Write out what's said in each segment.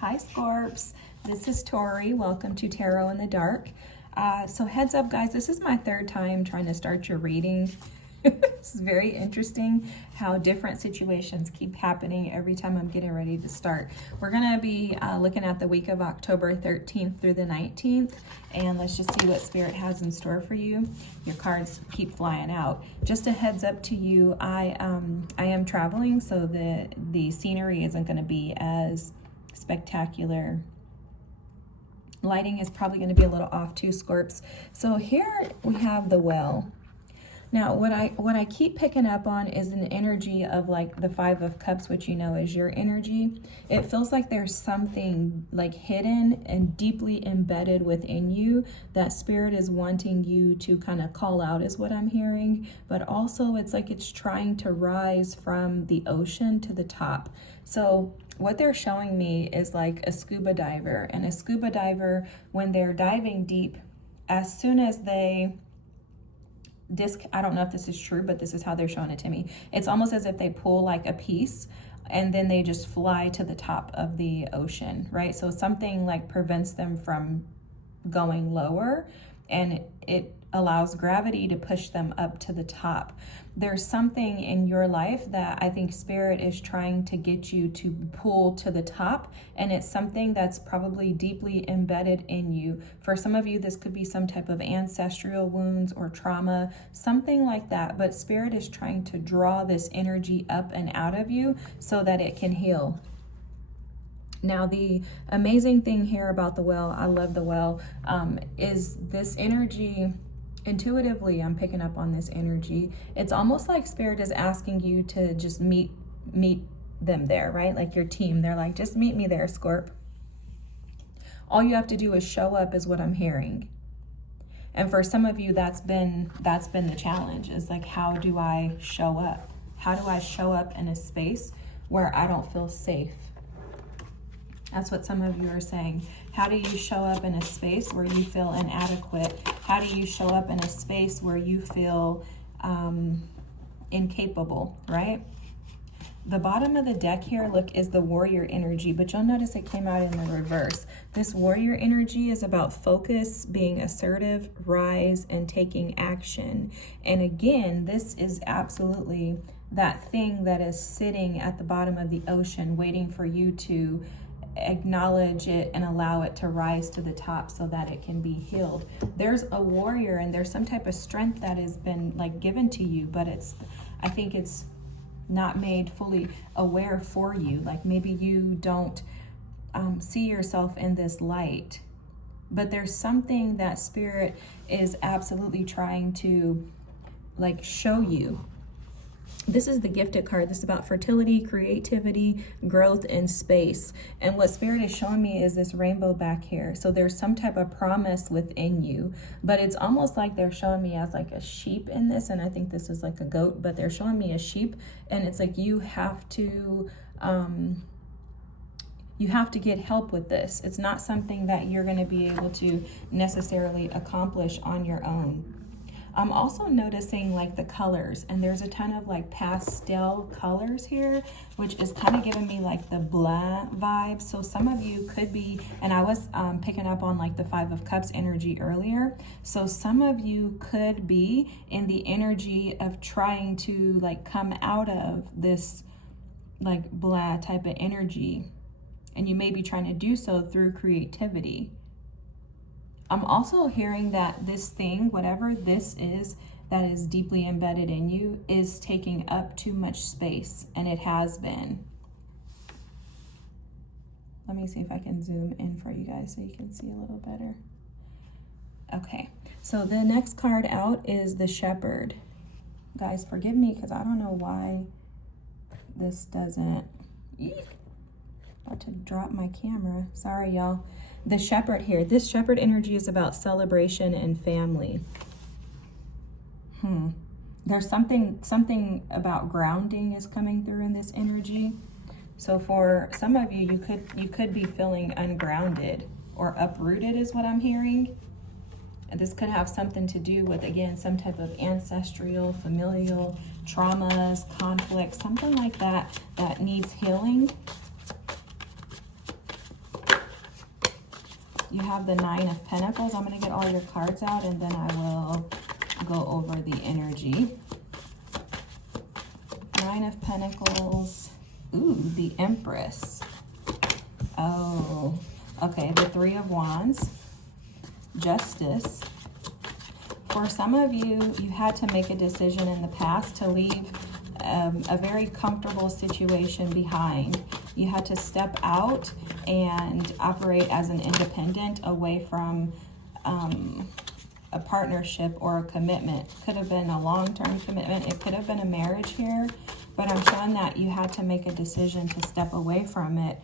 Hi Scorps, this is Tori. Welcome to Tarot in the Dark. So heads up guys, this is my third time trying to start your reading. It's very interesting how different situations keep happening every time I'm getting ready to start. We're going to be looking at the week of October 13th through the 19th, and let's just see what Spirit has in store for you. Your cards keep flying out. Just a heads up to you, I am traveling, so the scenery isn't going to be as spectacular. Lighting is probably going to be a little off too, Scorps. So here we have the well. Now, what I keep picking up on is an energy of like the Five of Cups, which you know is your energy. It feels like there's something like hidden and deeply embedded within you that Spirit is wanting you to kind of call out, is what I'm hearing. But also it's like it's trying to rise from the ocean to the top. So what they're showing me is like a scuba diver. And a scuba diver, when they're diving deep, as soon as they... I don't know if this is true, but this is how they're showing it to me. It's almost as if they pull like a piece and then they just fly to the top of the ocean, right? So something like prevents them from going lower, and it allows gravity to push them up to the top. There's something in your life that I think Spirit is trying to get you to pull to the top, and it's something that's probably deeply embedded in you. For some of you, this could be some type of ancestral wounds or trauma, something like that, but Spirit is trying to draw this energy up and out of you so that it can heal. Now, the amazing thing here about the well, I love the well, is this energy. Intuitively, I'm picking up on this energy. It's almost like Spirit is asking you to just meet them there, right? Like your team. They're like, just meet me there, Scorp. All you have to do is show up, is what I'm hearing. And for some of you, that's been the challenge, is like, how do I show up? How do I show up in a space where I don't feel safe? That's what some of you are saying. How do you show up in a space where you feel inadequate? How do you show up in a space where you feel incapable, right? The bottom of the deck here, look, is the warrior energy, but you'll notice it came out in the reverse. This warrior energy is about focus, being assertive, rise, and taking action. And again, this is absolutely that thing that is sitting at the bottom of the ocean waiting for you to acknowledge it and allow it to rise to the top so that it can be healed. There's a warrior and there's some type of strength that has been like given to you, but I think it's not made fully aware for you. Like maybe you don't see yourself in this light, but there's something that Spirit is absolutely trying to like show you. This is the gifted card. This is about fertility, creativity, growth, and space. And what Spirit is showing me is this rainbow back here. So there's some type of promise within you, but it's almost like they're showing me as like a sheep in this. And I think this is like a goat, but they're showing me a sheep. And it's like you have to get help with this. It's not something that you're going to be able to necessarily accomplish on your own. I'm also noticing like the colors, and there's a ton of like pastel colors here, which is kind of giving me like the blah vibe. So some of you could be, and I was picking up on like the Five of Cups energy earlier. So some of you could be in the energy of trying to like come out of this like blah type of energy. And you may be trying to do so through creativity. I'm also hearing that this thing, whatever this is that is deeply embedded in you, is taking up too much space, and it has been. Let me see if I can zoom in for you guys so you can see a little better. Okay, so the next card out is the Shepherd. Guys, forgive me because I don't know why this doesn't... About to drop my camera. Sorry, y'all. The Shepherd here. This Shepherd energy is about celebration and family. There's something about grounding is coming through in this energy. So for some of you, you could be feeling ungrounded or uprooted, is what I'm hearing. And this could have something to do with, again, some type of ancestral, familial traumas, conflicts, something like that that needs healing. You have the Nine of Pentacles. I'm going to get all your cards out and then I will go over the energy. Nine of Pentacles. Ooh, the Empress. Oh, okay. The Three of Wands. Justice. For some of you, you had to make a decision in the past to leave a very comfortable situation behind. You had to step out and operate as an independent away from a partnership or a commitment. Could have been a long-term commitment. It could have been a marriage here, but I'm showing that you had to make a decision to step away from it.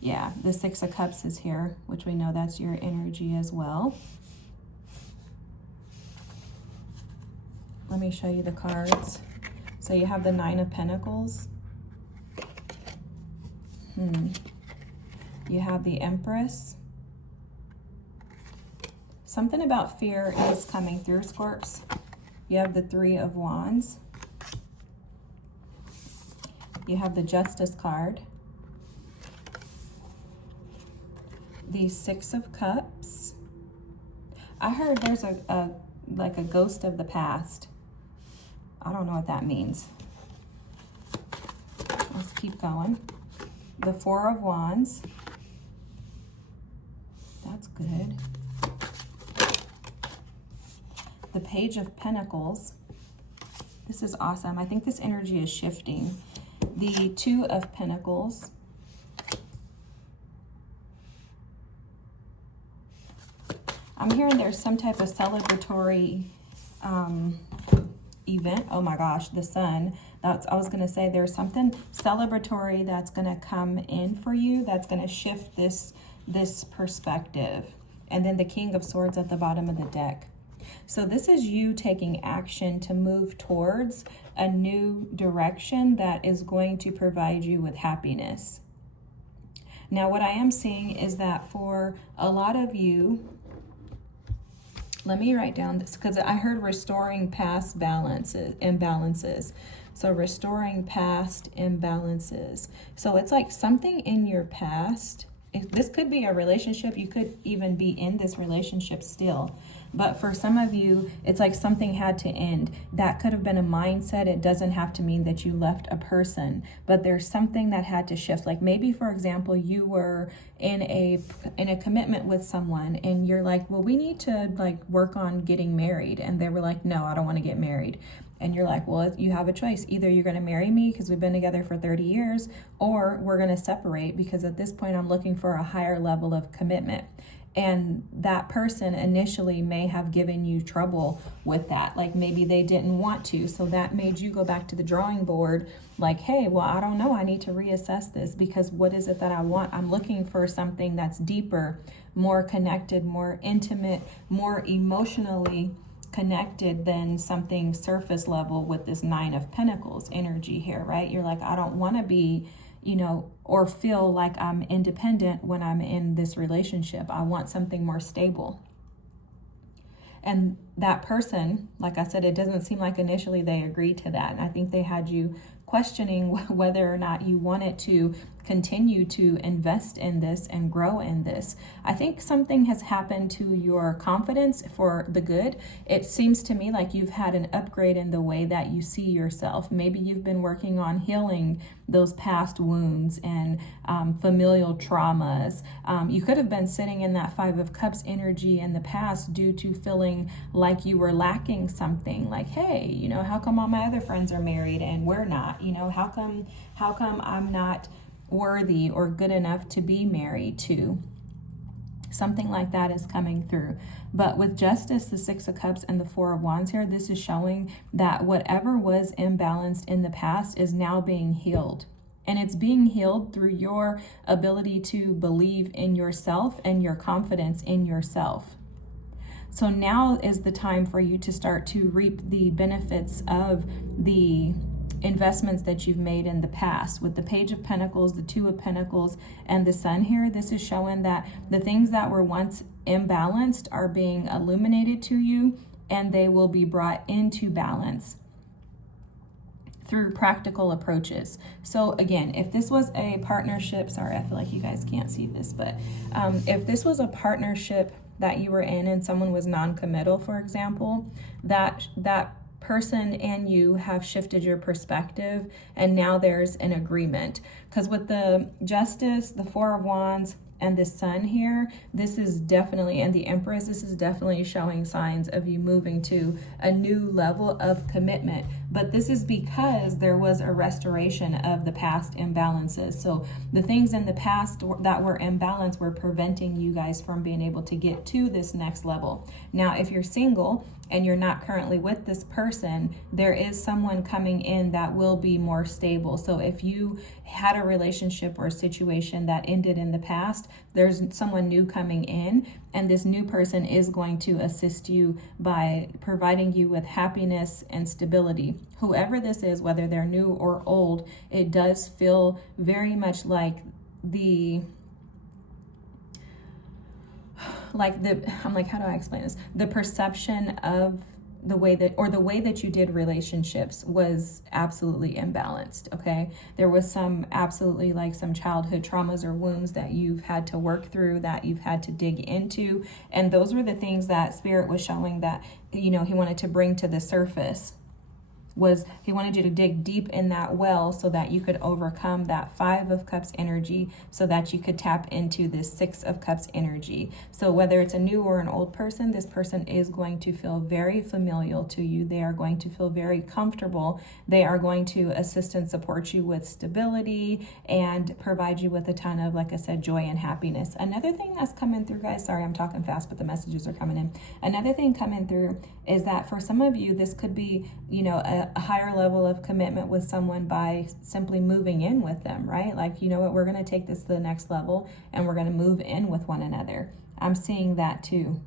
Yeah, the Six of Cups is here, which we know that's your energy as well. Let me show you the cards. So you have the Nine of Pentacles. You have the Empress. Something about fear is coming through, Scorps. You have the Three of Wands. You have the Justice card. The Six of Cups. I heard there's like a ghost of the past. I don't know what that means. Let's keep going. The Four of Wands. That's good. The Page of Pentacles. This is awesome. I think this energy is shifting. The Two of Pentacles. I'm hearing there's some type of celebratory event. Oh my gosh, the Sun. I was going to say there's something celebratory that's going to come in for you that's going to shift this perspective. And then the King of Swords at the bottom of the deck. So this is you taking action to move towards a new direction that is going to provide you with happiness. Now, what I am seeing is that for a lot of you, let me write down this because I heard restoring past imbalances. So restoring past imbalances. So it's like something in your past. This could be a relationship. You could even be in this relationship still. But for some of you, it's like something had to end. That could have been a mindset. It doesn't have to mean that you left a person, but there's something that had to shift. Like maybe, for example, you were in a commitment with someone and you're like, well, we need to like work on getting married. And they were like, no, I don't want to get married. And you're like, well, you have a choice. Either you're going to marry me because we've been together for 30 years, or we're going to separate because at this point I'm looking for a higher level of commitment. And that person initially may have given you trouble with that. Like maybe they didn't want to. So that made you go back to the drawing board like, hey, well, I don't know. I need to reassess this because what is it that I want? I'm looking for something that's deeper, more connected, more intimate, more emotionally connected than something surface level with this Nine of Pentacles energy here, right? You're like, I don't want to be, or feel like I'm independent when I'm in this relationship. I want something more stable. And that person, like I said, it doesn't seem like initially they agreed to that. And I think they had you questioning whether or not you wanted to continue to invest in this and grow in this. I think something has happened to your confidence for the good. It seems to me like you've had an upgrade in the way that you see yourself. Maybe you've been working on healing those past wounds and familial traumas. You could have been sitting in that Five of Cups energy in the past due to feeling like you were lacking something. Like, hey, how come all my other friends are married and we're not? How come I'm not worthy or good enough to be married to? Something like that is coming through. But with Justice, the Six of Cups, and the Four of Wands here, this is showing that whatever was imbalanced in the past is now being healed. And it's being healed through your ability to believe in yourself and your confidence in yourself. So now is the time for you to start to reap the benefits of the investments that you've made in the past. With the Page of Pentacles, the Two of Pentacles, and the Sun here, this is showing that the things that were once imbalanced are being illuminated to you and they will be brought into balance through practical approaches. So again, if this was a partnership, sorry, I feel like you guys can't see this, but if this was a partnership that you were in and someone was non-committal, for example, that person and you have shifted your perspective, and now there's an agreement. Because with the Justice, the Four of Wands, and the Sun here, this is definitely, and the Empress, this is definitely showing signs of you moving to a new level of commitment. But this is because there was a restoration of the past imbalances. So the things in the past that were imbalanced were preventing you guys from being able to get to this next level. Now, if you're single and you're not currently with this person, there is someone coming in that will be more stable. So if you had a relationship or a situation that ended in the past, there's someone new coming in, and this new person is going to assist you by providing you with happiness and stability. Whoever this is, whether they're new or old, it does feel very much like I'm like, how do I explain this? The perception of the way that you did relationships was absolutely imbalanced, okay? There was some absolutely like some childhood traumas or wounds that you've had to work through, that you've had to dig into. And those were the things that Spirit was showing that, you know, he wanted to bring to the surface. Was he wanted you to dig deep in that well so that you could overcome that Five of Cups energy, so that you could tap into this Six of Cups energy. So whether it's a new or an old person, this person is going to feel very familial to you. They are going to feel very comfortable. They are going to assist and support you with stability and provide you with a ton of, like I said, joy and happiness. Another thing that's coming through, guys, sorry, I'm talking fast, but the messages are coming in. Another thing coming through is that for some of you, this could be, you know, a higher level of commitment with someone by simply moving in with them, right? Like, you know what, we're going to take this to the next level and we're going to move in with one another. I'm seeing that too.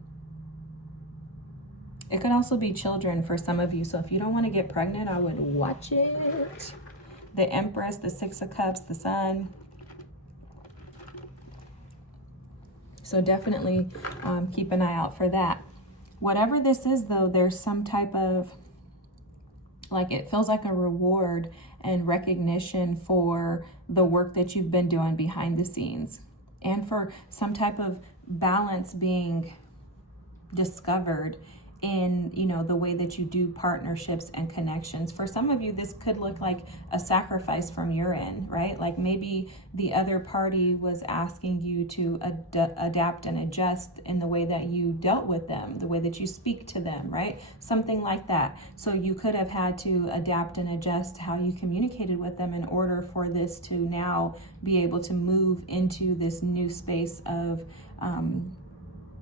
It could also be children for some of you. So if you don't want to get pregnant, I would watch it. The Empress, the Six of Cups, the Sun. So definitely keep an eye out for that. Whatever this is, though, there's some type of, like, it feels like a reward and recognition for the work that you've been doing behind the scenes, and for some type of balance being discovered in, you know, the way that you do partnerships and connections. For some of you, this could look like a sacrifice from your end, right? Like maybe the other party was asking you to adapt and adjust in the way that you dealt with them, the way that you speak to them, right? Something like that. So you could have had to adapt and adjust how you communicated with them in order for this to now be able to move into this new space of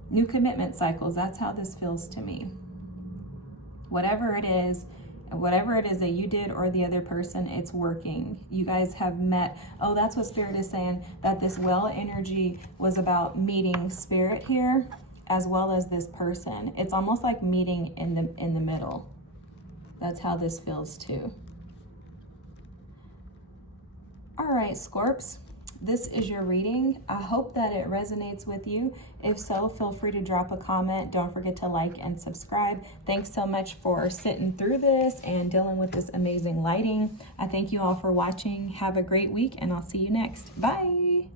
new commitment cycles. That's how this feels to me. Whatever it is that you did or the other person, it's working. You guys have met. Oh, that's what Spirit is saying, that this well energy was about meeting Spirit here as well as this person. It's almost like meeting in the middle. That's how this feels too. All right, Scorps. This is your reading. I hope that it resonates with you. If so, feel free to drop a comment. Don't forget to like and subscribe. Thanks so much for sitting through this and dealing with this amazing lighting. I thank you all for watching. Have a great week, and I'll see you next. Bye.